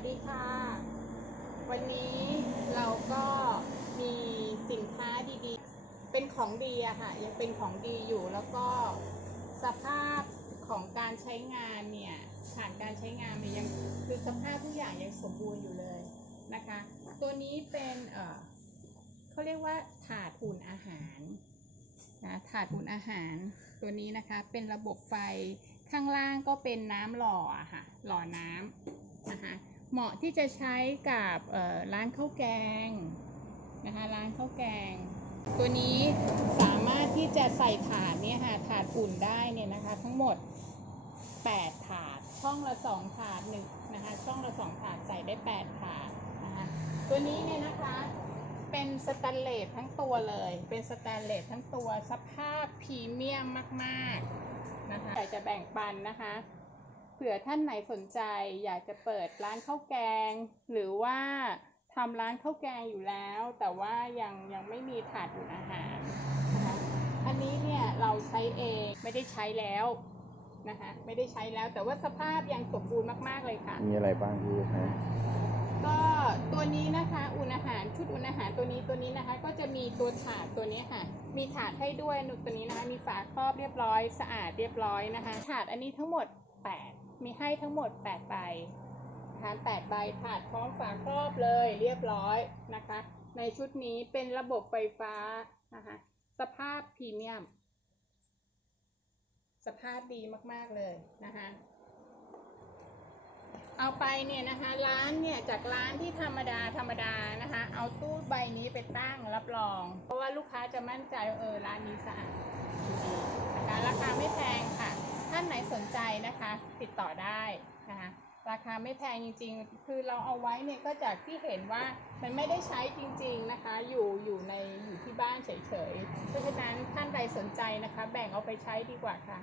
วัสดีค่ะ วันนี้เราก็มีสินค้าดีๆ เป็นของดีอะค่ะ ยังเป็นของดีอยู่แล้วก็สภาพของการใช้งานเนี่ยผ่านการใช้งานมันยังคือสภาพทุกอย่างยังสมบูรณ์อยู่เลยนะคะ ตัวนี้เป็นเออเขาเรียกว่าถาดอุ่นอาหารนะถาดอุ่นอาหารตัวนี้นะคะเป็นระบบไฟข้างล่างก็เป็นน้ำหล่อค่ะ หล่อน้ำนะคะ เหมาะที่จะใช้กับร้านข้าวแกงนะคะร้านข้าวแกง ตัวนี้สามารถที่จะใส่ถาดเนี่ยค่ะถาดอุ่นได้เนี่ยนะคะ ทั้งหมด 8 ถาด ช่องละ 2 ถาดหนึ่งนะคะช่องละ 2 ถาดใส่ได้ 8 ถาดนะคะตัวนี้เนี่ยนะคะเป็นสแตนเลสทั้งตัวเลย เป็นสแตนเลสทั้งตัวสภาพพรีเมียมมาก ๆ นะคะอยากจะแบ่งปันนะคะ เผื่อท่านไหนสนใจอยากจะเปิดร้านข้าวแกง หรือว่าทำร้านข้าวแกงอยู่แล้ว แต่ว่ายังยังไม่มีถาดอุ่นอาหารนะคะอันนี้เนี่ยเราใช้เองไม่ได้ใช้แล้วนะคะไม่ได้ใช้แล้วแต่ว่าสภาพยังสมบูรณ์มากๆเลยค่ะ มีอะไรบ้างที่ใช้ก็ตัวนี้นะคะอุ่นอาหารชุดอุ่นอาหารตัวนี้ตัวนี้นะคะ ก็จะมีตัวถาดตัวนี้ค่ะ มีถาดให้ด้วยนุตัวนี้นะคะมีฝาครอบเรียบร้อย สะอาดเรียบร้อยนะคะ ถาดอันนี้ทั้งหมด 8 มีให้ทั้งหมด8ใบทาน8ใบถาดพร้อมฝาครอบเลยเรียบร้อยนะคะ ในชุดนี้เป็นระบบไฟฟ้านะคะสภาพพรีเมียม สภาพดีมากๆเลยนะคะ เอาไปเนี่ยนะคะร้านเนี่ยจากร้านที่ธรรมดาธรรมดานะคะ เอาตู้ใบนี้ไปตั้งรับรอง เพราะว่าลูกค้าจะมั่นใจเออร้านนี้สะอาดดีนะคะราคาไม่แพงค่ะ นไหนสนใจนะคะติดต่อได้นะคะราคาไม่แพงจริง ๆ คือเราเอาไว้เนี่ยก็จากที่เห็นว่ามันไม่ได้ใช้จริง ๆนะคะ อยู่อยู่ในอยู่ที่บ้านเฉยๆ เพราะฉะนั้นท่านใดสนใจนะคะ แบ่งเอาไปใช้ดีกว่าค่ะ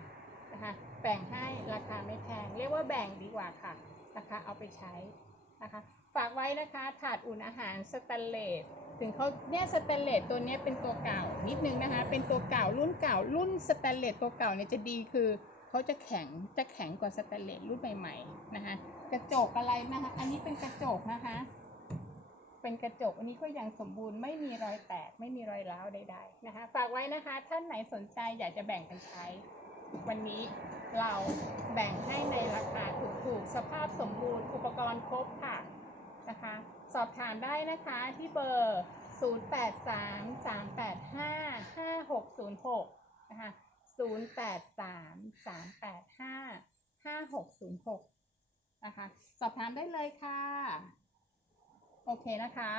นะคะแบ่งให้ราคาไม่แพง เรียกว่าแบ่งดีกว่าค่ะนะคะเอาไปใช้นะคะฝากไว้นะคะถาดอุ่นอาหารสแตนเลสถึงเขาเนี่ยสแตนเลสตัวนี้เป็นตัวเก่านิดนึงนะคะ เป็นตัวเก่ารุ่นเก่ารุ่นสแตนเลสตัวเก่าเนี่ยจะดีคือ เขาจะแข็งจะแข็งกว่าสแตนเลสรุ่นใหม่ๆนะคะกระจกอะไรนะคะ อันนี้เป็นกระจกนะคะ เป็นกระจกอันนี้ก็ยังสมบูรณ์ไม่มีรอยแตกไม่มีรอยร้าวใดๆนะคะ ฝากไว้นะคะ ท่านไหนสนใจอยากจะแบ่งกันใช้ วันนี้เราแบ่งให้ในราคาถูกๆสภาพสมบูรณ์อุปกรณ์ครบค่ะนะคะ สอบถามได้นะคะที่เบอร์ 0833855606 นะคะ 0833855606นะคะ สอบถามได้เลยค่ะ โอเคนะคะ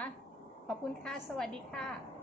ขอบคุณค่ะ สวัสดีค่ะ